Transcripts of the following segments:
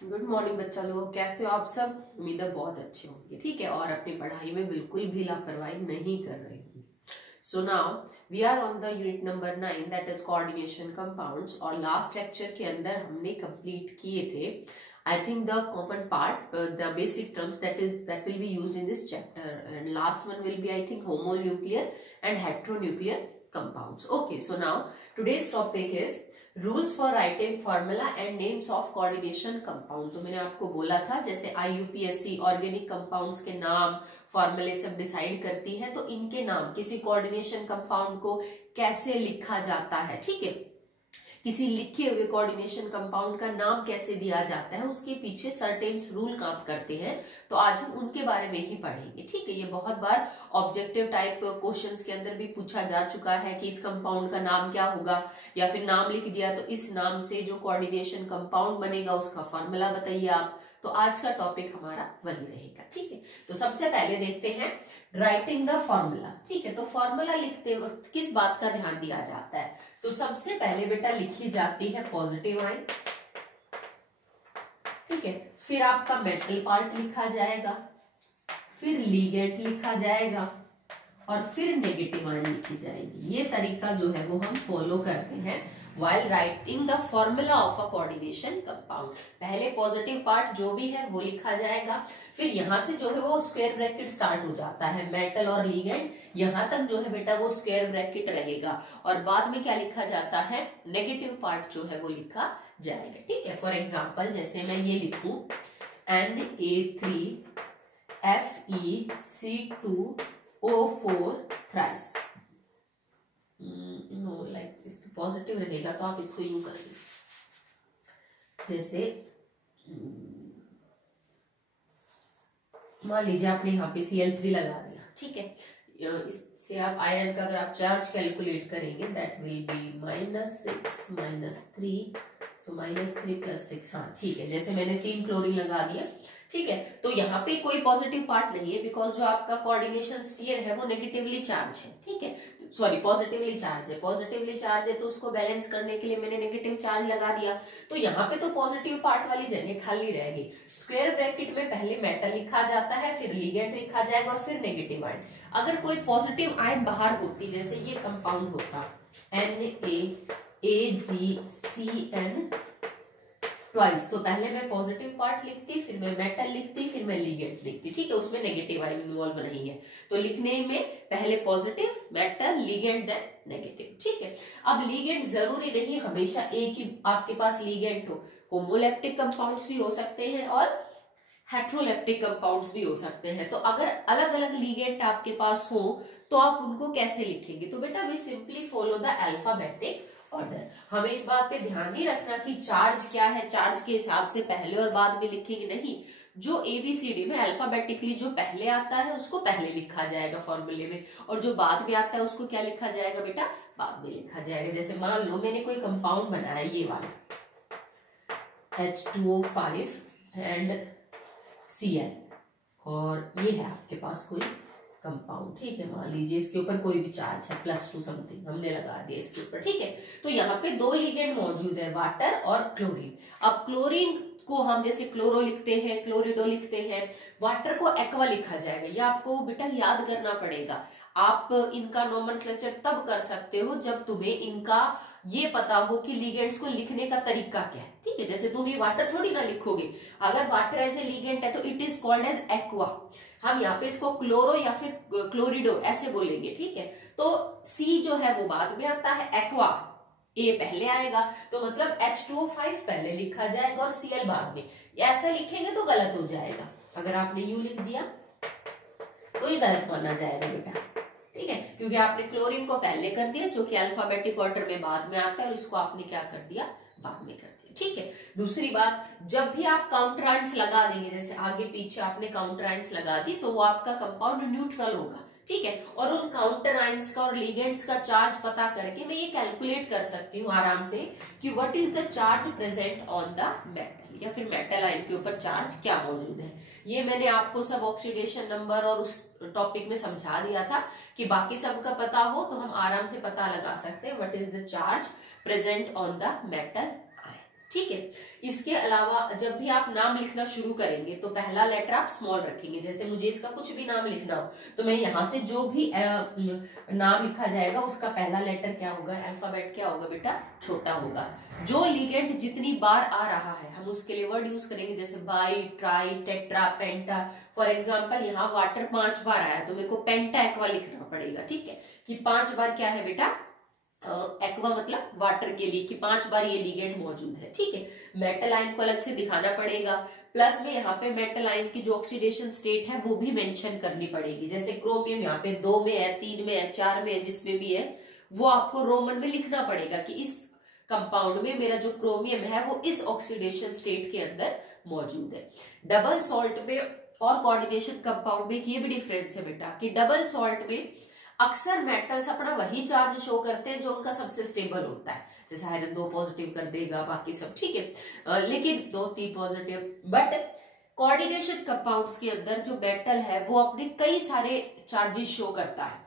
Good morning बच्चा लोग, कैसे हो आप सब। उम्मीद है बहुत अच्छे होंगे, ठीक है, और अपनी पढ़ाई में बिल्कुल भी लापरवाही नहीं कर रहे होंगे। So now we are on the unit number 9 that is coordination compounds. और लास्ट लेक्चर के अंदर हमने कंप्लीट किए थे I think the common part, the basic terms that will be used in this chapter, and last one will be I think homonuclear and heteronuclear compounds. Okay, so now today's topic is rules for writing formula and names of coordination compound. तो मैंने आपको बोला था जैसे IUPAC organic compounds के नाम फॉर्मूले सब डिसाइड करती है, तो इनके नाम किसी कोऑर्डिनेशन कंपाउंड को कैसे लिखा जाता है, ठीक है, किसी लिखे हुए कोऑर्डिनेशन कंपाउंड का नाम कैसे दिया जाता है, उसके पीछे सर्टेन रूल काम करते हैं। तो आज हम उनके बारे में ही पढ़ेंगे, ठीक है। ये बहुत बार ऑब्जेक्टिव टाइप क्वेश्चंस के अंदर भी पूछा जा चुका है कि इस कंपाउंड का नाम क्या होगा, या फिर नाम लिख दिया तो इस नाम से जो कोऑर्डिनेशन कंपाउंड बनेगा उसका फॉर्मूला बताइए आप। तो आज का टॉपिक हमारा वही रहेगा, ठीक है। तो सबसे पहले देखते हैं राइटिंग द फॉर्मूला, ठीक है। तो फॉर्मूला लिखते वक्त किस बात का ध्यान दिया जाता है, तो सबसे पहले बेटा लिखी जाती है पॉजिटिव आयन, ठीक है। फिर आपका मेटल पार्ट लिखा जाएगा, फिर लीगेंट लिखा जाएगा, और फिर नेगेटिव आयन लिखी जाएगी। ये तरीका जो है वो हम फॉलो करते हैं while writing the formula of a coordination compound। पहले पॉजिटिव पार्ट जो भी है वो लिखा जाएगा, फिर यहां से जो है वो स्क्वायर ब्रैकेट स्टार्ट हो जाता है, मेटल और लीगेंड यहां तक जो है बेटा वो स्क्वायर ब्रैकेट रहेगा, और बाद में क्या लिखा जाता है, नेगेटिव पार्ट जो है वो लिखा जाएगा, ठीक है। फॉर एग्जाम्पल जैसे मैं ये लिखूं Na3FeC2O4 थ्राइस, नो लाइक इस पॉजिटिव रहेगा तो आप इसको यूं करेंगे, जैसे मान लीजिए आपने यहाँ पे Cl3 लगा दिया, ठीक है। इससे आप आयरन का अगर आप चार्ज कैलकुलेट करेंगे दैट विल बी -6 -3, सो -3 + 6, हाँ ठीक है। जैसे मैंने 3 क्लोरीन लगा दिया, ठीक है। तो यहाँ पे कोई पॉजिटिव पार्ट नहीं है बिकॉज जो आपका कोऑर्डिनेशन स्फीयर है वो नेगेटिवली चार्ज है, ठीक है, सॉरी पॉजिटिवली चार्ज है, पॉजिटिवली चार्ज है तो उसको बैलेंस करने के लिए मैंने नेगेटिव चार्ज लगा दिया। तो यहाँ पे तो पॉजिटिव पार्ट वाली जगह खाली रहेगी। स्क्वायर ब्रैकेट में पहले मेटल लिखा जाता है, फिर लीगेंट लिखा जाएगा और फिर नेगेटिव आयन। अगर कोई पॉजिटिव आयन बाहर होती, जैसे ये कंपाउंड होता NaAgCN ट्वाइस, तो पहले मैं पॉजिटिव पार्ट लिखती, फिर मैं मेटल लिखती, फिर मैं लीगेंट लिखती, ठीक है। उसमें नेगेटिव आयन इन्वॉल्व नहीं है, तो लिखने में पहले positive, metal, ligand, then negative, ठीक है। अब लीगेंट जरूरी नहीं हमेशा एक ही आपके पास लीगेंट हो, होमोलेप्टिक कंपाउंड्स भी हो सकते हैं और हेट्रोलेप्टिक कंपाउंड्स भी हो सकते हैं। तो अगर अलग अलग लीगेंट आपके पास हो तो आप उनको कैसे लिखेंगे, तो बेटा we simply follow the alphabetic order. हमें इस बात पे ध्यान नहीं रखना कि चार्ज क्या है, चार्ज के हिसाब से पहले और बाद में लिखेंगे, नहीं। जो ABCD में अल्फाबेटिकली जो पहले आता है उसको पहले लिखा जाएगा फॉर्मूले में, और जो बाद में आता है उसको क्या लिखा जाएगा बेटा, बाद में लिखा जाएगा। जैसे मान लो मैंने कोई कंपाउंड बनाया ये वाला H2O5 एंड Cl, और ये है आपके पास कोई कंपाउंड, ठीक है। मान लीजिए इसके ऊपर कोई भी चार्ज है +2 समथिंग हमने लगा दिया इसके ऊपर, ठीक है। तो यहाँ पे 2 लिगेंड मौजूद है, वाटर और क्लोरीन। अब क्लोरीन को हम जैसे क्लोरो लिखते हैं, क्लोरिडो लिखते हैं, वाटर को एक्वा लिखा जाएगा। ये आपको बेटा याद करना पड़ेगा। आप इनका नोमेनक्लेचर तब कर सकते हो जब तुम्हें इनका ये पता हो कि लिगेंड्स को लिखने का तरीका क्या है, ठीक है। जैसे तुम ये वाटर थोड़ी ना लिखोगे, अगर वाटर एज ए लिगेंड है तो it is called as aqua, हम यहाँ पे इसको क्लोरो या फिर क्लोरिडो ऐसे बोलेंगे, ठीक है। तो C जो है वो बाद में आता है, एक्वा A पहले आएगा, तो मतलब H2O5 पहले लिखा जाएगा और Cl बाद में। ऐसा लिखेंगे तो गलत हो जाएगा, अगर आपने यू लिख दिया तो ये गलत माना जाएगा बेटा, ठीक है, क्योंकि आपने क्लोरीन को पहले कर दिया जो कि अल्फाबेटिक ऑर्डर में बाद में आता है, और इसको आपने क्या कर दिया, बाद में कर दिया, ठीक है। दूसरी बात, जब भी आप काउंटराइंस लगा देंगे, जैसे आगे पीछे आपने काउंटराइंस लगा दी, तो वो आपका कंपाउंड न्यूट्रल होगा, ठीक है। और उन काउंटर आयंस का और लिगेंड्स का चार्ज पता करके मैं ये कैलकुलेट कर सकती हूँ आराम से कि what is the charge present on the metal, या फिर मेटल आयन के ऊपर चार्ज क्या मौजूद है। ये मैंने आपको सब ऑक्सीडेशन नंबर और उस टॉपिक में समझा दिया था कि बाकी सबका पता हो तो हम आराम से पता लगा सकते हैं what is the charge present on the metal ion, ठीक है। इसके अलावा जब भी आप नाम लिखना शुरू करेंगे तो पहला लेटर आप स्मॉल रखेंगे। जैसे मुझे इसका कुछ भी नाम लिखना हो तो मैं यहाँ से जो भी नाम लिखा जाएगा उसका पहला लेटर क्या होगा, अल्फाबेट क्या होगा बेटा, छोटा होगा। जो लिगेंड जितनी बार आ रहा है हम उसके लिए वर्ड यूज करेंगे, जैसे by, try, tetra, penta. For example यहाँ वाटर 5 बार आया तो मेरे को पेंटा एक्वा लिखना पड़ेगा, ठीक है, कि 5 बार क्या है बेटा, एक्वा मतलब वाटर के लिए, कि 5 बार ये लिगेंड मौजूद है, ठीक है। मेटल आयन को अलग से दिखाना पड़ेगा, प्लस में यहाँ पे मेटल आयन की जो ऑक्सीडेशन स्टेट है वो भी मेंशन करनी पड़ेगी। जैसे क्रोमियम यहाँ पे 2 में है, 3 में है, 4 में है, जिसमें भी है वो आपको रोमन में लिखना पड़ेगा कि इस कंपाउंड में मेरा जो क्रोमियम है वो इस ऑक्सीडेशन स्टेट के अंदर मौजूद है। डबल सॉल्ट में और कोऑर्डिनेशन कंपाउंड में ये भी डिफरेंस है बेटा, कि डबल सॉल्ट में अक्सर मेटल्स अपना वही चार्ज शो करते हैं जो उनका सबसे स्टेबल होता है। जैसे आयरन 2 पॉजिटिव कर देगा, बाकी सब ठीक है, लेकिन 2-3 पॉजिटिव। बट कोऑर्डिनेशन कंपाउंड्स के अंदर जो मेटल है वो अपने कई सारे चार्जेस शो करता है।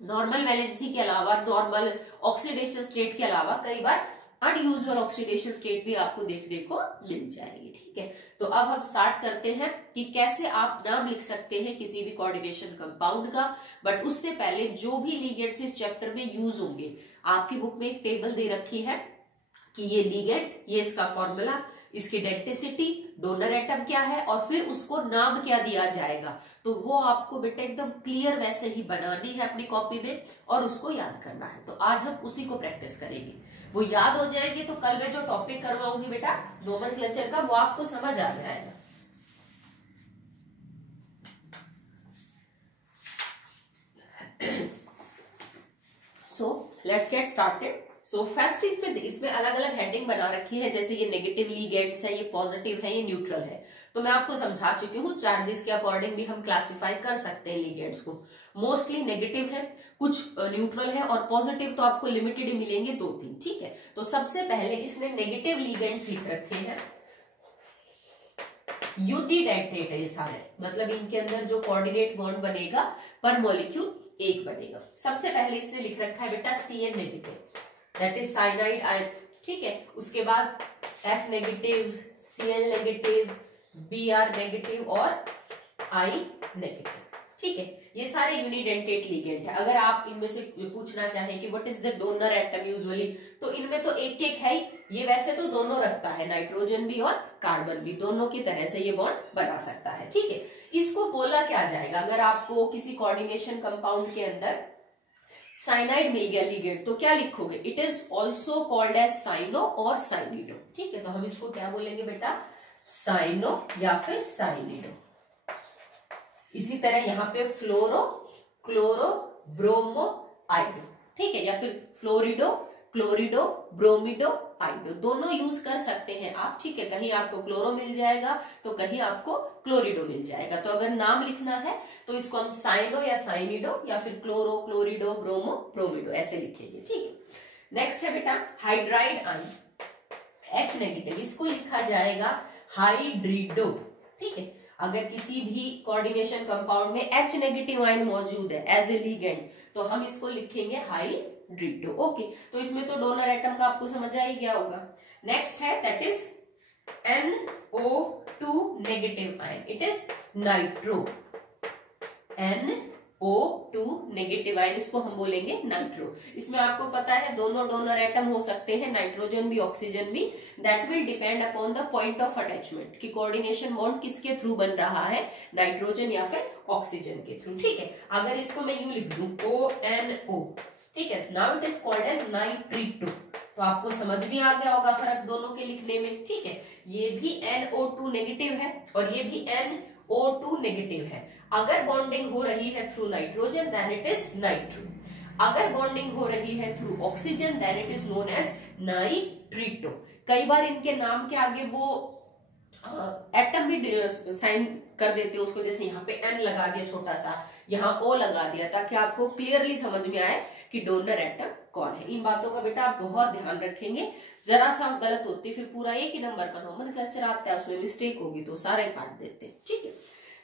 नॉर्मल वैलेंसी के अलावा, नॉर्मल ऑक्सीडेशन स्टेट के अलावा कई बार अनयूजुअल ऑक्सीडेशन स्टेट भी आपको देखने को मिल जाएगी, ठीक है। तो अब हम स्टार्ट करते हैं कि कैसे आप नाम लिख सकते हैं किसी भी कोऑर्डिनेशन कंपाउंड का। बट उससे पहले जो भी लिगेंड्स इस चैप्टर में यूज होंगे, आपकी बुक में एक टेबल दे रखी है कि ये लिगेंड, ये इसका फॉर्मूला, इसकी डेंसिटी, डोनर एटम क्या है और फिर उसको नाम क्या दिया जाएगा। तो वो आपको बेटा एकदम क्लियर वैसे ही बनानी है अपनी कॉपी में और उसको याद करना है। तो आज हम उसी को प्रैक्टिस करेंगे, वो याद हो जाएंगे तो कल मैं जो टॉपिक करवाऊंगी बेटा नोमेनक्लेचर का वो आपको समझ आ जाएगा। So let's get started. So first इसमें अलग अलग हेडिंग बना रखी है, जैसे ये नेगेटिव लिगेंड्स है, ये पॉजिटिव है, ये न्यूट्रल है। तो मैं आपको समझा चुकी हूँ, चार्जेस के अकॉर्डिंग भी हम क्लासिफाई कर सकते हैं लिगेंड्स को। मोस्टली नेगेटिव है, कुछ न्यूट्रल है और पॉजिटिव तो आपको लिमिटेड ही मिलेंगे 2-3, ठीक है। तो सबसे पहले इसने नेगेटिव लिगेंड्स लिख रखे हैं, यूनिडेंटेट है ये सारे, मतलब इनके अंदर जो कोऑर्डिनेट बॉन्ड बनेगा पर मॉलिक्यूल एक बनेगा। सबसे पहले इसने लिख रखा है बेटा Cn negative, that is cyanide ion, ठीक है। उसके बाद F negative, Cl negative, Br negative और I नेगेटिव, ठीक है। ये सारे यूनिडेंटेट लिगेंड है। अगर आप इनमें से पूछना चाहें कि what is the donor atom usually, तो इनमें तो एक एक है ही। ये वैसे तो दोनों रखता है, नाइट्रोजन भी और कार्बन भी, दोनों की तरह से ये बॉन्ड बना सकता है, ठीक है। इसको बोला क्या जाएगा, अगर आपको किसी कोऑर्डिनेशन कंपाउंड के अंदर साइनाइड मिल गया लिगेंड तो क्या लिखोगे, it is also called as cyano और साइनिडो, ठीक है। तो हम इसको क्या बोलेंगे बेटा, साइनो या फिर साइनिडो। इसी तरह यहाँ पे फ्लोरो, क्लोरो, ब्रोमो, आइडो, ठीक है, या फिर फ्लोरिडो, क्लोरिडो, ब्रोमिडो, आइडो, दोनों यूज कर सकते हैं आप, ठीक है। कहीं आपको क्लोरो मिल जाएगा तो कहीं आपको क्लोरिडो मिल जाएगा। तो अगर नाम लिखना है तो इसको हम साइनो या साइनिडो या फिर क्लोरो, क्लोरिडो, ब्रोमो, ब्रोमिडो ऐसे लिखेंगे, ठीक है। नेक्स्ट है बेटा हाइड्राइड आयन, H नेगेटिव, इसको लिखा जाएगा हाइड्रिडो, ठीक है। अगर किसी भी कोऑर्डिनेशन कंपाउंड में H नेगेटिव आयन मौजूद है एज ए लिगेंड तो हम इसको लिखेंगे हाइड्रिडो, ओके। तो इसमें तो डोनर एटम का आपको समझ आ ही गया होगा। नेक्स्ट है that is NO2 negative ion, it is nitro, NO2 negative ion, इसको हम बोलेंगे नाइट्रो। इसमें आपको पता है दोनों डोनर एटम हो सकते हैं, नाइट्रोजन भी ऑक्सीजन भी। That will depend upon the point of attachment, कि कोऑर्डिनेशन बॉन्ड किसके थ्रू बन रहा है, नाइट्रोजन या फिर ऑक्सीजन के थ्रू, ठीक है। अगर इसको मैं यूं लिख दूं ONO, ठीक है, now it is called as nitrito. तो आपको समझ भी आ गया होगा फर्क दोनों के लिखने में, ठीक है। ये भी NO2 नेगेटिव है और ये भी NO2 नेगेटिव है। अगर बॉन्डिंग हो रही है through nitrogen then it is nitro, अगर बॉन्डिंग हो रही है through oxygen then it is known as nitrito. कई बार इनके नाम के आगे वो एटम भी साइन कर देते हैं उसको, जैसे यहाँ पे N लगा दिया छोटा सा, यहाँ O लगा दिया, ताकि आपको क्लियरली समझ में आए कि डोनर एटम कौन है। इन बातों का बेटा आप बहुत ध्यान रखेंगे, जरा सा गलत होती फिर पूरा एक ही नंबर का नोमेनक्लेचर आता है, उसमें मिस्टेक होगी तो सारे काट देते हैं, ठीक है।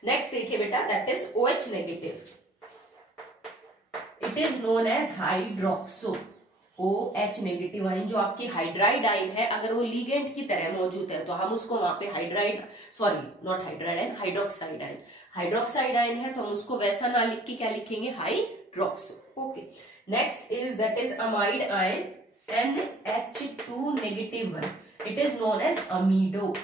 नेक्स्ट देखिए बेटा that is OH negative, it is known as hydroxo, OH negative ion जो आपकी हाइड्राइड आयन है, अगर वो लीगेंड की तरह मौजूद है तो हम उसको वहां पे हाइड्रोक्साइड आयन, हाइड्रोक्साइड आयन है तो हम उसको वैसा ना लिख के क्या लिखेंगे, hydroxo. Okay, next is that is amide ion NH2 negative one, it is known as amido.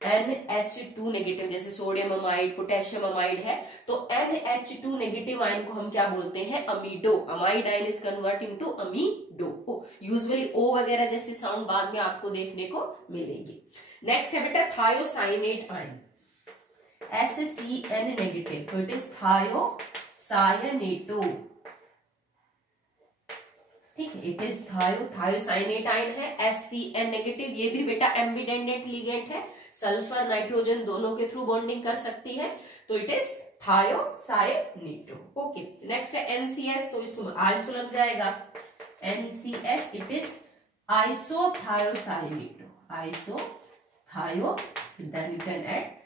NH2 negative, जैसे सोडियम अमाइड, पोटेशियम अमाइड है, तो NH2 नेगेटिव आयन को हम क्या बोलते हैं, amido. Amide ion is converting to amido. Usually O वगैरह जैसे साउंड बाद में आपको देखने को मिलेगी। नेक्स्ट है बेटा थायोसाइनेट आयन, SCN नेगेटिव, तो इट इज थायोसायनेटो। ठीक है, इट इज थायोसाइनेट आयन है, SCN नेगेटिव। ये भी बेटा एम्बिडेंडेंट लिगेंड है, सल्फर नाइट्रोजन दोनों के थ्रू बॉन्डिंग कर सकती है, तो इट इज थायोसायनेटो। ओके, नेक्स्ट है NCS, तो इसमें आइसो लग जाएगा, NCS, it is isothiocyanato, isothio, then you can add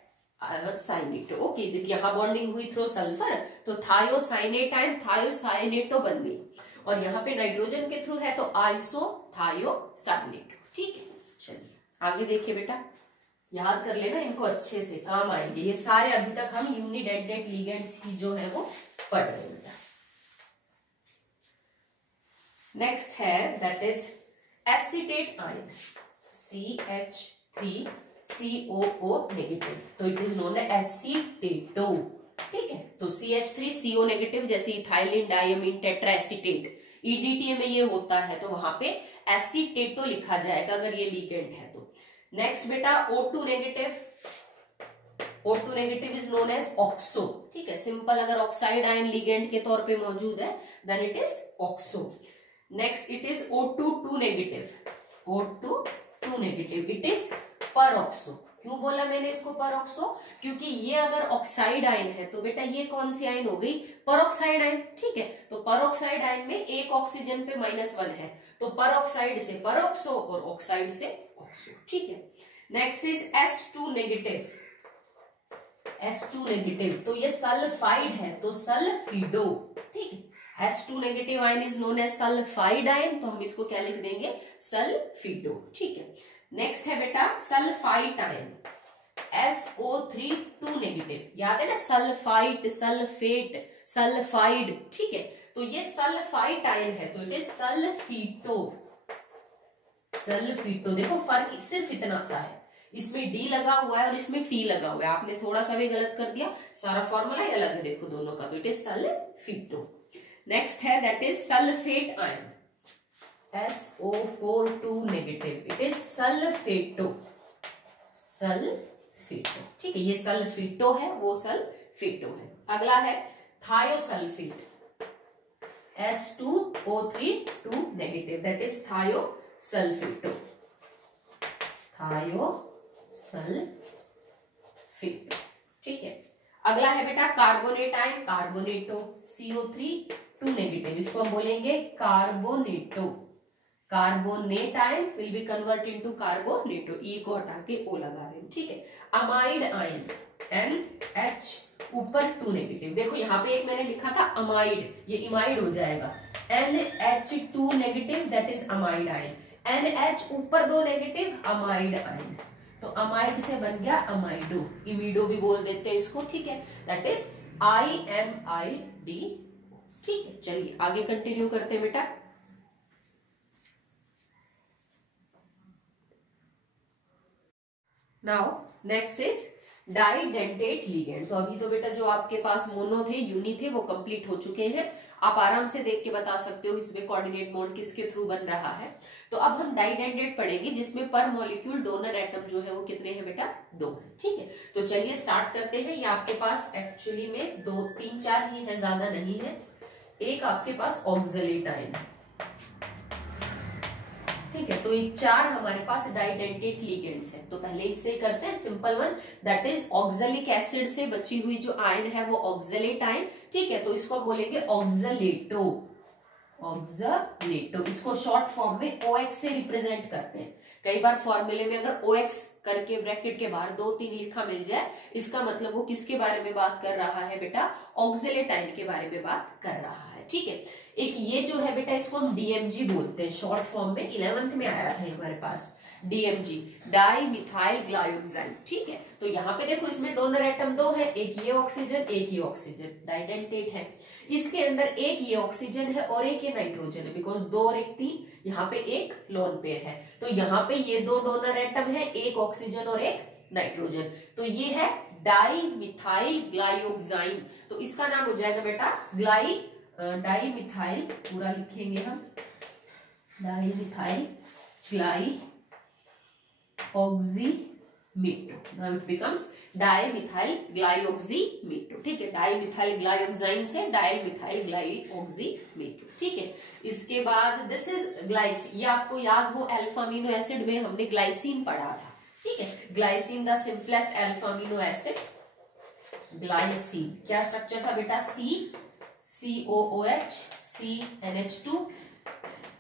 cyanato. Okay, देखिए यहाँ बॉन्डिंग हुई थ्रू सल्फर, तो थायोसाइनेट आयन थायोसायनेटो बन गई, और यहाँ पे नाइट्रोजन के थ्रू है तो आइसोथायोसायनेटो। ठीक है, चलिए आगे देखिए बेटा, याद कर लेना इनको, अच्छे से काम आएंगे ये सारे। अभी तक हम यूनिडेंटेड लिगेंड्स ही जो है वो पढ़ रहे हैं बेटा। नेक्स्ट है that is acetate ion, CH3COO negative, तो इट इज नोन एज एसीटेटो। ठीक है, तो CH3CO नेगेटिव, जैसे इथाइलिन डायमीन टेट्राएसीटेट, EDTA में ये होता है, तो वहां पे एसीटेटो लिखा जाएगा अगर ये लिगेंड है तो। नेक्स्ट बेटा O2 negative, O2 negative is known as oxo. ठीक है, सिंपल, अगर ऑक्साइड आयन लिगेंड के तौर पे मौजूद है then it is oxo. Next it is O2 negative, O2 negative, it is peroxo. क्यों बोला मैंने इसको परऑक्सो, क्योंकि ये अगर ऑक्साइड आयन है तो बेटा ये कौन सी आयन हो गई, परऑक्साइड आयन। ठीक है, तो परऑक्साइड आयन में एक ऑक्सीजन पे -1 है, तो परऑक्साइड से परऑक्सो और ऑक्साइड से ऑक्सो। ठीक है, next is S2 negative, S2 negative, तो ये सल्फाइड है तो सल्फिडो। ठीक है, S2 negative ion is known as sulphide ion, तो हम इसको क्या लिख देंगे, सल्फिडो। ठीक है, नेक्स्ट है बेटा सल्फाइट आयन, SO3 नेगेटिव, याद है ना, सल्फाइट, सल्फेट, सल्फाइड। ठीक है, तो ये सल्फाइट आयन है तो इट इज सल्फीटो। सल्फीटो, देखो फर्क सिर्फ इतना सा है, इसमें D लगा हुआ है और इसमें T लगा हुआ है, आपने थोड़ा सा भी गलत कर दिया, सारा फॉर्मूला ही अलग है देखो दोनों का, तो इट इज सल्फीटो। नेक्स्ट है that is sulphate ion, SO4 negative, it is sulphato, sulphato. ठीक है, ये सल्फीटो है, वो सल्फेटो है। अगला है thiosulphate, S2O3 negative, that is thiosulphato, thiosulphato. ठीक है, अगला है बेटा कार्बोनेट आयन, कार्बोनेटो, CO3 नेगेटिव, इसको हम बोलेंगे carbonato. Carbonate ion will be convert into carbonato, e को हटा के O लगा दें। ठीक है, अमाइड आयन, NH ऊपर 2 नेगेटिव, देखो यहाँ पे एक मैंने लिखा था अमाइड, ये इमाइड हो जाएगा, NH2 negative, that is amide ion, NH ऊपर 2 नेगेटिव, अमाइड आयन, तो अमाइड से बन गया अमाइडो, इमिडो भी बोल देते हैं इसको। ठीक है, दैट इज IMID। ठीक है, चलिए आगे कंटिन्यू करते हैं बेटा। नाउ नेक्स्ट इज डाइडेंटेट लिगेंड, तो अभी तो बेटा जो आपके पास मोनो थे, यूनि थे, वो कंप्लीट हो चुके हैं, आप आराम से देख के बता सकते हो इसमें कोऑर्डिनेट बॉन्ड किसके थ्रू बन रहा है। तो अब हम डाइडेंटेट पढ़ेंगे, जिसमें पर मॉलिक्यूल डोनर एटम जो है वो कितने हैं बेटा, 2 है। ठीक है, तो चलिए स्टार्ट करते हैं। ये आपके पास एक्चुअली में 2, 3, 4 ही है, ज्यादा नहीं है। एक आपके पास ऑक्सलेट आयन है, ठीक है, तो ये 4 हमारे पास डाइडेंटेट लिगेंड्स हैं। तो पहले इससे करते हैं simple one, that is oxalic acid से बची हुई जो आयन है वो ऑक्सलेट आयन। ठीक है, तो इसको बोलेंगे ऑक्सलेटो, ऑक्सलेटो, इसको शॉर्ट फॉर्म में OX से रिप्रेजेंट करते हैं। कई बार फॉर्मूले में अगर OX करके ब्रैकेट के बाहर 2-3 लिखा मिल जाए, इसका मतलब वो किसके बारे में बात कर रहा है बेटा, ऑक्सलेट आयन के बारे में बात कर रहा है। है, ठीक है। एक ये जो है बेटा इसको हम डीएमजी बोलते हैं, शॉर्ट फॉर्म में 11th में आया है हमारे पास डीएमजी, डाई मिथाइल ग्लाइकोजाइम, ठीक है। तो यहाँ पे देखो इसमें डोनर एटम दो है, एक ये ऑक्सीजन एक ये ऑक्सीजन, डाइडेंटेट है। इसके अंदर एक ये ऑक्सीजन है और एक ये नाइट्रोजन है, बिकॉज 2 और 1 3, यहाँ पे एक लोन पेयर है। तो यहाँ पे ये 2 डोनर एटम है, एक ऑक्सीजन और एक नाइट्रोजन, तो ये है डाई मिथाइल ग्लाइकोजाइम। तो इसका नाम हो जाएगा बेटा डाई मिथाइल, पूरा लिखेंगे हम, di methyl glyoximato, now it becomes di methyl glyoximato, ठीक है। डाई मिथाइल ग्लाइकोजाइम से डाई मिथाइल ग्लाइऑक्सीमेटो, ठीक है। इसके बाद दिस इज ग्लाइसिन, ये आपको याद हो अल्फा अमीनो एसिड में हमने ग्लाइसिन पढ़ा था, ठीक है। Glycine the simplest alpha amino acid, glycine क्या स्ट्रक्चर था बेटा, COOH, CNH2,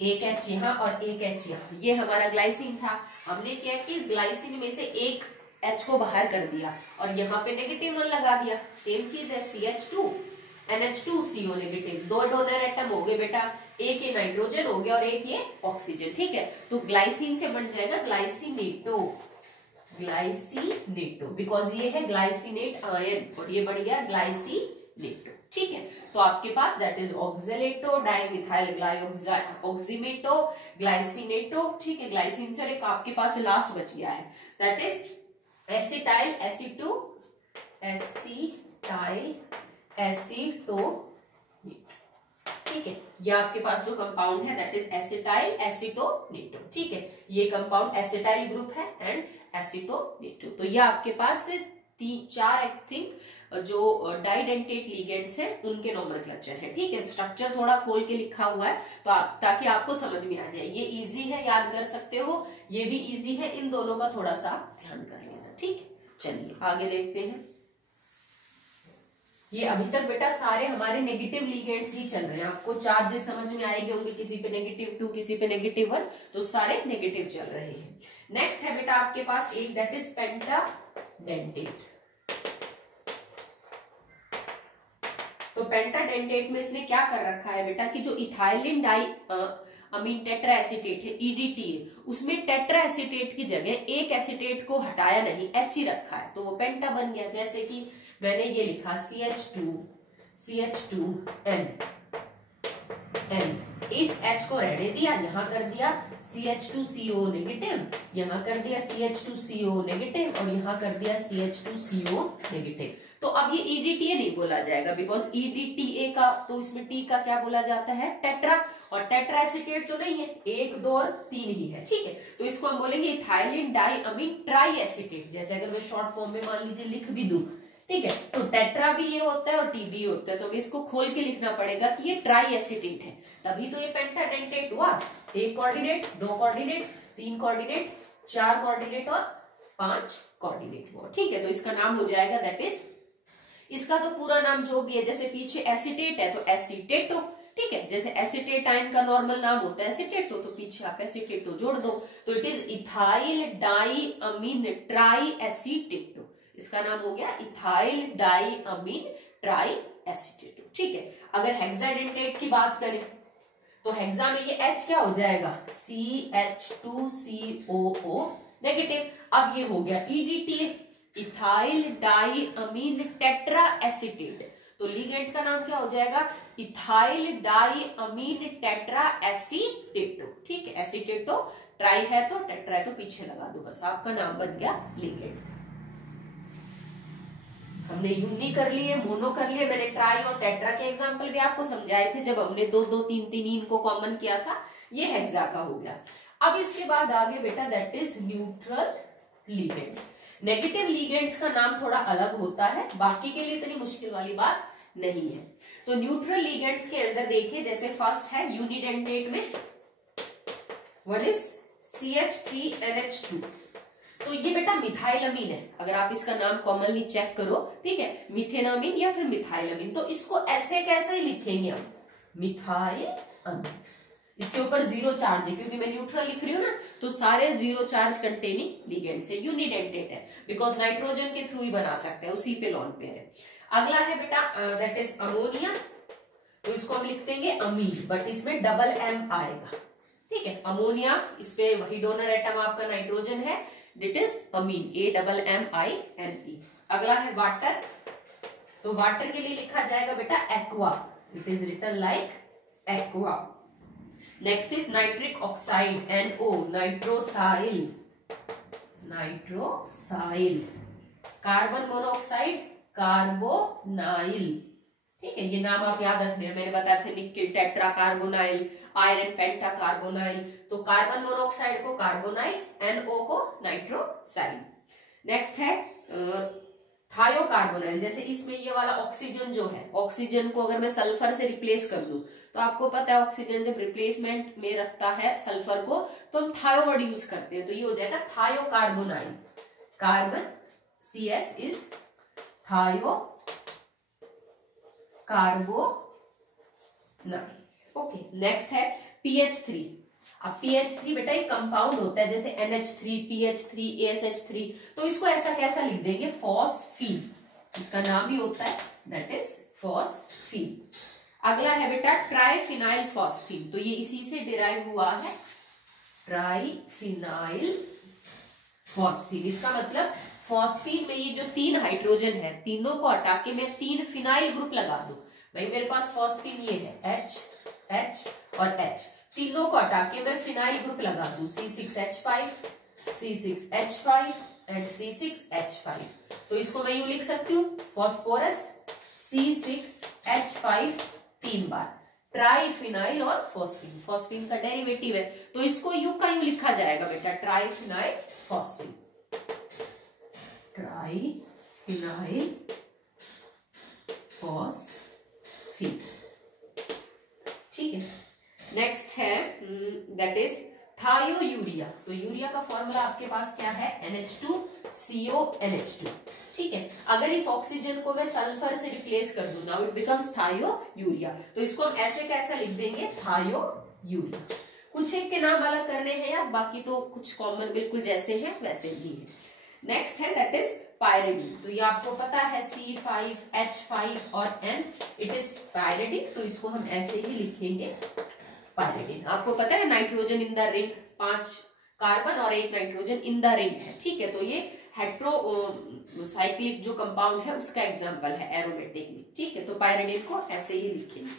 एक H यहाँ और एक H यहाँ, ये हमारा ग्लाइसिन था। हमने क्या कि ग्लाइसिन में से एक H को बाहर कर दिया और यहाँ पे नेगेटिव 1 लगा दिया। सेम चीज है CH2 NH2CO negative, 2 donor atom हो गए बेटा, एक ये नाइट्रोजन हो गया और एक ये ऑक्सीजन, ठीक है। तो ग्लाइसिन से बन जाएगा ग्लाइसिनेटो, ग्लाइसिनेटो, बिकॉज ये है ग्लाइसिनेट आयन और ये बन गया ग्लाइसिनेटो, ठीक है। तो आपके पास that is oxalato, dimethyl glyoximato, glycinato, ठीक है। ग्लाइसिन से एक आपके पास लास्ट बच गया है, दैट इज एसिटाइल एसीटोनेट, ठीक है। ये आपके पास जो कंपाउंड है दैट इज एसिटाइल एसीटोनेटो, ठीक है। ये कंपाउंड एसिटाइल ग्रुप है एंड एसीटोनेटो। तो ये आपके पास 3-4 आई थिंक जो डाइडेंटेट लिगेंड्स है उनके नोमेनक्लेचर है, ठीक है। स्ट्रक्चर थोड़ा खोल के लिखा हुआ है तो ताकि आपको समझ में आ जाए। ये इजी है, याद कर सकते हो, ये भी इजी है, इन दोनों का थोड़ा सा ध्यान कर लेना, ठीक है। चलिए आगे देखते हैं। ये अभी तक बेटा सारे हमारे नेगेटिव लिगेंड्स ही चल रहे हैं, आपको चार्जेस समझ में आएंगे होंगे, किसी पे -2 किसी पे -1, तो सारे नेगेटिव चल रहे हैं। नेक्स्ट है बेटा आपके पास एक दैट इज पेंटाडेंटेट। तो पेंटाडेंटेट में इसने क्या कर रखा है बेटा कि जो इथाइलिन डाई अमीन टेट्रा एसीटेट है EDTA, उसमें टेट्रा एसीटेट की जगह एक एसीटेट को हटाया नहीं, H ही रखा है, तो वो पेंटा बन गया। जैसे कि मैंने ये लिखा CH2N, इस H को रहने दिया, यहां कर दिया CH2CO नेगेटिव, यहां कर दिया CH2CO नेगेटिव और यहां कर दिया CH2CO नेगेटिव। तो अब ये EDTA नहीं बोला जाएगा, बिकॉज EDTA का तो इसमें T का क्या बोला जाता है, टेट्रा, और टेट्रा एसीटेट तो नहीं है, 1 2 और 3 ही है, ठीक है। तो इसको हम बोलेंगे ethylene die amine try acetate. जैसे अगर मैं शॉर्ट फॉर्म में मान लीजिए लिख भी दूं, ठीक है, तो टेट्रा भी ये होता है और T भी होता है, तो इसको खोल के लिखना पड़ेगा कि ये ट्राई एसीटेट है, तभी तो ये पेंटाडेंटेट हुआ। 1 कोऑर्डिनेट, 2 कोऑर्डिनेट, 3 कोऑर्डिनेट, 4 कोऑर्डिनेट और 5 कोऑर्डिनेट हुआ, ठीक है। तो इसका नाम हो जाएगा दैट इज, इसका तो पूरा नाम जो भी है, जैसे पीछे एसीटेट है तो एसीटेटो, ठीक है। जैसे एसीटेट आयन का नॉर्मल नाम होता है एसीटेटो, तो पीछे आप एसीटेटो जोड़ दो, तो it is ethyl di amine tri acetato. इसका नाम हो गया ethyl di amine tri acetato, ठीक है। अगर हेक्साडेंटेट की बात करें तो हेक्सा में ये H क्या हो जाएगा, CH2COO नेगेटिव। अब ये हो गया EDTA, इथाइल डाई अमीन टेट्रा एसीटेट, तो लिगेंड का नाम क्या हो जाएगा, इथाइल डाई अमीन टेट्रा एसीटेटो, ठीक है। एसीटेटो ट्राई है तो टेट्रा है तो पीछे लगा दो, बस आपका नाम बन गया लिगेंड। हमने यूनी कर लिए, मोनो कर लिए, मैंने ट्राई और टेट्रा के एग्जांपल भी आपको समझाए थे जब हमने 2 2 3 3 इनको कॉमन किया था। ये हेक्सा का हो गया। अब इसके बाद आगे बेटा that is neutral ligands. Negative ligands का नाम थोड़ा अलग होता है, बाकी के लिए इतनी मुश्किल वाली बात नहीं है। तो न्यूट्रल लिगेंड्स के अंदर देखिए, जैसे फर्स्ट है यूनिडेंटेट में व्हाट इज CH3NH2, तो ये बेटा मिथाइलअमीन है। अगर आप इसका नाम कॉमनली चेक करो, ठीक है, मिथेनामीन या फिर मिथाइलअमीन, तो इसको ऐसे कैसे लिखेंगे हम, मिथाइलअमीन। इसके ऊपर 0 चार्ज है क्योंकि मैं न्यूट्रल लिख रही हूँ ना, तो सारे 0 चार्ज कंटेनिंग लिगेंड से यूनिडेंटेट है, बिकॉज नाइट्रोजन के थ्रू ही बना सकते हैं, उसी पे लॉन पेयर है। अगला है बेटा दैट इज अमोनिया, तो इसको हम लिख देंगे अमीन, बट इसमें डबल एम आएगा, ठीक है। अमोनिया, इस पे वही डोनर एटम आपका नाइट्रोजन है, दिट इज अमीन, AMMINE। अगला है वाटर, तो वाटर के लिए लिखा जाएगा बेटा aqua, it is written like aqua. Next is nitric oxide, NO, nitrosyl, nitrosyl. Carbon monoxide, carbonyl, ठीक है। ये नाम आप याद रखने, मैंने बताया थे निकेल टेट्रा कार्बोनाइल, आयरन पेंटा कार्बोनाइल, तो कार्बन मोनोऑक्साइड को कार्बोनाइल, NO को नाइट्रोसाइल। नेक्स्ट है थायोकार्बोनाइल, जैसे इसमें ये वाला ऑक्सीजन जो है, ऑक्सीजन को अगर मैं सल्फर से रिप्लेस कर दूं, तो आपको पता है ऑक्सीजन जब रिप्लेसमेंट में रखता है सल्फर को तो हम थायो वर्ड यूज करते हैं, तो ये हो जाएगा थायोकार्बोनाइल। कार्बन CS इज थायो कार्बोनाइल, ओके। नेक्स्ट है PH3। अब PH3 बेटा एक कंपाउंड होता है, जैसे NH3, PH3, ASH3, तो इसको ऐसा कैसा लिख देंगे, फॉस्फीन, इसका नाम ही होता है, दैट इज फॉस्फीन। अगला है बेटा ट्राइफिनाइल फॉस्फीन, तो ये इसी से डिराइव हुआ है, ट्राइफिनाइल फॉस्फीन। इसका मतलब फॉस्फीन में ये जो 3 हाइड्रोजन है, तीनों को हटा के मैं 3 फिनाइल ग्रुप लगा दूं, भाई मेरे पास फॉस्फीन ये है H, H और H, तीनों को हटा के मैं फिनाइल ग्रुप लगा दूं, C6H5, C6H5 एंड C6H5, तो इसको मैं यूं लिख सकती हूँ, फॉस्फोरस C6H5 3 बार, ट्राइफिनाइल और फॉस्फीन, फॉस्फीन का डेरिवेटिव है, तो इसको यूं का यूं लिखा जाएगा बेटा, ट्राइफिनाइल फॉस्फीन, ट्राइफिनाइल फॉस्फीन, ठीक है। नेक्स्ट है दैट इज थायोयूरिया, तो यूरिया का फॉर्मूला आपके पास क्या है, NH2CONH2, ठीक है। अगर इस ऑक्सीजन को मैं सल्फर से रिप्लेस कर दूं, नाउ इट बिकम्स थायोयूरिया, तो इसको हम ऐसे कैसा लिख देंगे, थायोयूरिया। कुछ एक के नाम अलग करने हैं यार, बाकी तो कुछ कॉमन बिल्कुल जैसे हैं वैसे ही है। नेक्स्ट है दैट इज पायरिडीन, तो ये आपको पता है C5H5 और N, इट इज पायरिडीन, तो इसको हम ऐसे ही लिखेंगे पायरिडीन। आपको पता है nitrogen in the ring, 5 carbon और 1 नाइट्रोजन इन द रिंग है, ठीक है, तो ये हेट्रोसाइक्लिक जो कंपाउंड है उसका एग्जांपल है एरोमेटिक में, ठीक है, तो पायरिडीन को ऐसे ही लिखेंगे।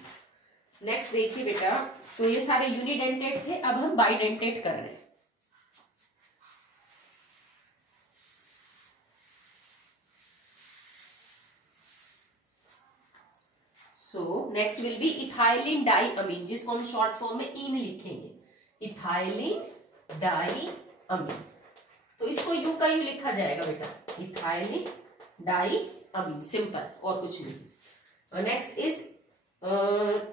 नेक्स्ट देखिए बेटा, तो ये सारे यूनिडेंटेट थे, अब हम बाइडेंटेट कर रहे हैं। So next will be ethylene diamine, जिसको हम शॉर्ट फॉर्म में इन लिखेंगे, इथाइलिन डाइअमीन, तो इसको यू का यू लिखा जाएगा बेटा, इथाइलिन डाइअमीन, सिंपल और कुछ नहीं। नेक्स्ट इज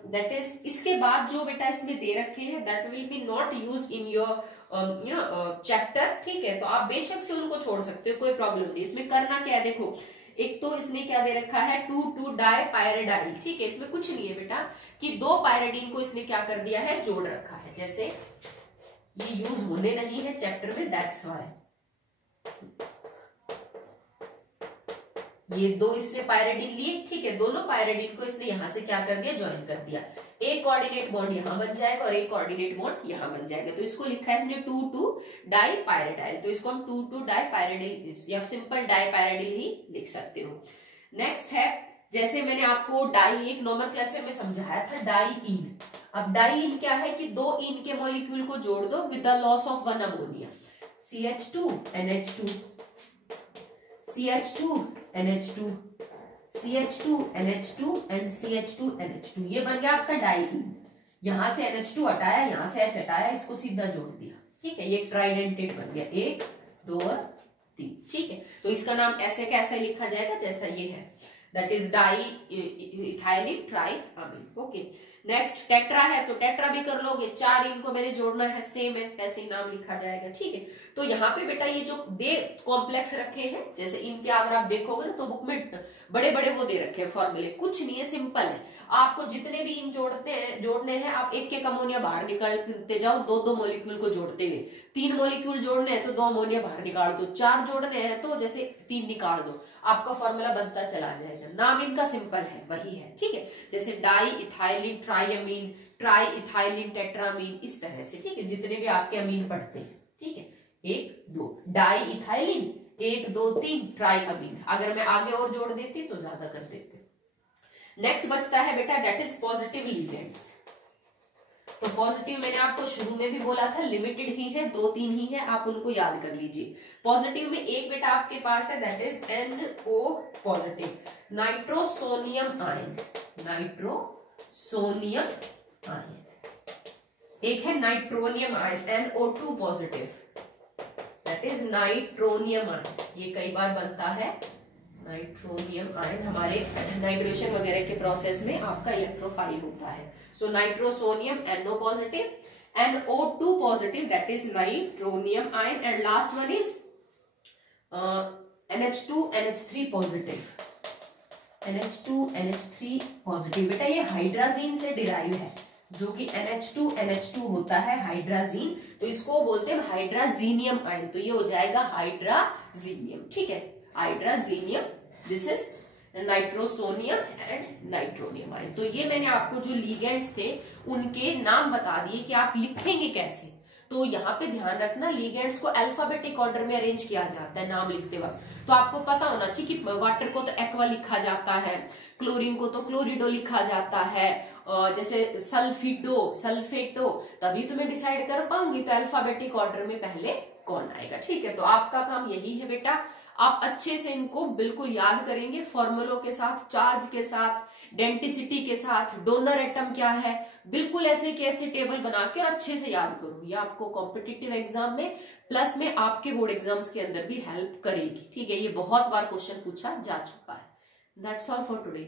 दैट इज, इसके बाद जो बेटा इसमें दे रखे हैं that will B not used in your chapter, ठीक है, तो आप बेशक से उनको छोड़ सकते हो, कोई प्रॉब्लम नहीं। इसमें करना क्या है, देखो एक तो इसने क्या दे रखा है 2,2-डाइपायरिडाइल, ठीक है, इसमें कुछ नहीं है बेटा कि 2 पायरिडीन को इसने क्या कर दिया है, जोड़ रखा है, जैसे ये यूज होने नहीं है चैप्टर में, दैट्स व्हाई ये 2 इसने पायरिडीन लिए, ठीक है, दोनों पायरिडीन को इसने यहां से क्या कर दिया, ज्वाइन कर दिया, एक कोऑर्डिनेट बॉन्ड यहां बन जाएगा और एक कोऑर्डिनेट बॉन्ड यहां बन जाएगा, तो इसको लिखा है इसने 2,2-डाइपायरिडाइल, तो इसको हम 2,2-डाइपायरिडाइल या सिंपल डाइपायरिडाइल ही लिख सकते हो। नेक्स्ट है, जैसे मैंने आपको डाई एक नोमेनक्लेचर में समझाया था, डाई-इन। अब डाई-इन क्या है कि 2 इन के मॉलिक्यूल को जोड़ दो with the loss of 1 ammonia, CH2NH2, CH2NH2, CH2NH2 and CH2NH2, ये बन गया आपका डाई-इन। यहां से NH2 हटाया, यहां से H हटाया, इसको सीधा जोड़ दिया, ठीक है, ये ट्राइडेंटेट बन गया, 1 2 और 3, ठीक है, तो इसका नाम ऐसे कैसे लिखा जाएगा जैसा ये है, that is di ethylene triamine, okay. Next tetra है, तो टेट्रा भी कर लोगे, 4 इनको मैंने जोड़ना है, सेम है, ऐसे ही नाम लिखा जाएगा, ठीक है। तो यहाँ पे बेटा ये जो दे कॉम्प्लेक्स रखे हैं, जैसे इनके अगर आप देखोगे ना तो बुक में बड़े बड़े वो दे रखे हैं फॉर्मूले, कुछ नहीं है, सिंपल है। आपको जितने भी इन जोड़ने हैं आप एक एक अमोनिया बाहर निकालते जाओ, 2-2 मॉलिक्यूल को जोड़ते हुए। 3 मॉलिक्यूल जोड़ने हैं तो 2 अमोनिया बाहर निकाल दो, 4 जोड़ने हैं तो जैसे 3 निकाल दो, आपका फॉर्मूला बनता चला जाएगा। नाम इनका सिंपल है, वही है, ठीक है। जैसे di ethylene triamine, tri ethylene tetramine, इस तरह से, ठीक है, जितने भी आपके अमीन पढ़ते हैं, ठीक है। 1 2 डाई इथाइलिन, 1 2 3 ट्राई अमीन। अगर मैं आगे और जोड़ देती तो ज्यादा कर देते। नेक्स्ट बचता है बेटा दैट इज पॉजिटिव लिगेंड्स। तो पॉजिटिव मैंने आपको शुरू में भी बोला था, लिमिटेड ही है, 2-3 ही है, आप उनको याद कर लीजिए। पॉजिटिव में एक बेटा आपके पास है that is NO positive, nitrosonium ion, nitrosonium ion. एक है nitronium ion NO2 positive, that is nitronium ion. ये कई बार बनता है नाइट्रोनियम आयन, हमारे नाइट्रेशन वगैरह के प्रोसेस में आपका इलेक्ट्रोफाइल होता है। So nitrosonium NO positive, NO2 positive that is nitronium ion, and last one is NH2 NH3 positive, NH2 NH3 positive. बेटा ये हाइड्राजीन से डिराइव है, जो कि NH2 NH2 होता है हाइड्राजीन, तो इसको बोलते हैं हाइड्राजीनियम आयन। तो ये हो जाएगा हाइड्राजीनियम, ठीक है, hydrazinium. This is nitrosonium and nitronium ion. तो ये मैंने आपको जो लिगेंड्स थे उनके नाम बता दिए कि आप लिखेंगे कैसे। तो यहाँ पे ध्यान रखना, लिगेंड्स को अल्फाबेटिक ऑर्डर में अरेंज किया जाता है नाम लिखते वक्त। तो आपको पता होना चाहिए कि वाटर को तो एक्वा लिखा जाता है, क्लोरीन को तो क्लोरिडो लिखा जाता है, जैसे सल्फिडो, सल्फेटो, तभी तो मैं डिसाइड कर पाऊंगी तो अल्फाबेटिक ऑर्डर में पहले कौन आएगा, ठीक है। तो आपका काम यही है बेटा, आप अच्छे से इनको बिल्कुल याद करेंगे, फॉर्मूलों के साथ, चार्ज के साथ, डेंसिटी के साथ, डोनर एटम क्या है, बिल्कुल ऐसे के ऐसे टेबल बना के और अच्छे से याद करो। ये आपको कॉम्पिटिटिव एग्जाम में प्लस में आपके बोर्ड एग्जाम्स के अंदर भी हेल्प करेगी, ठीक है। ये बहुत बार क्वेश्चन पूछा जा चुका है। That's all for today.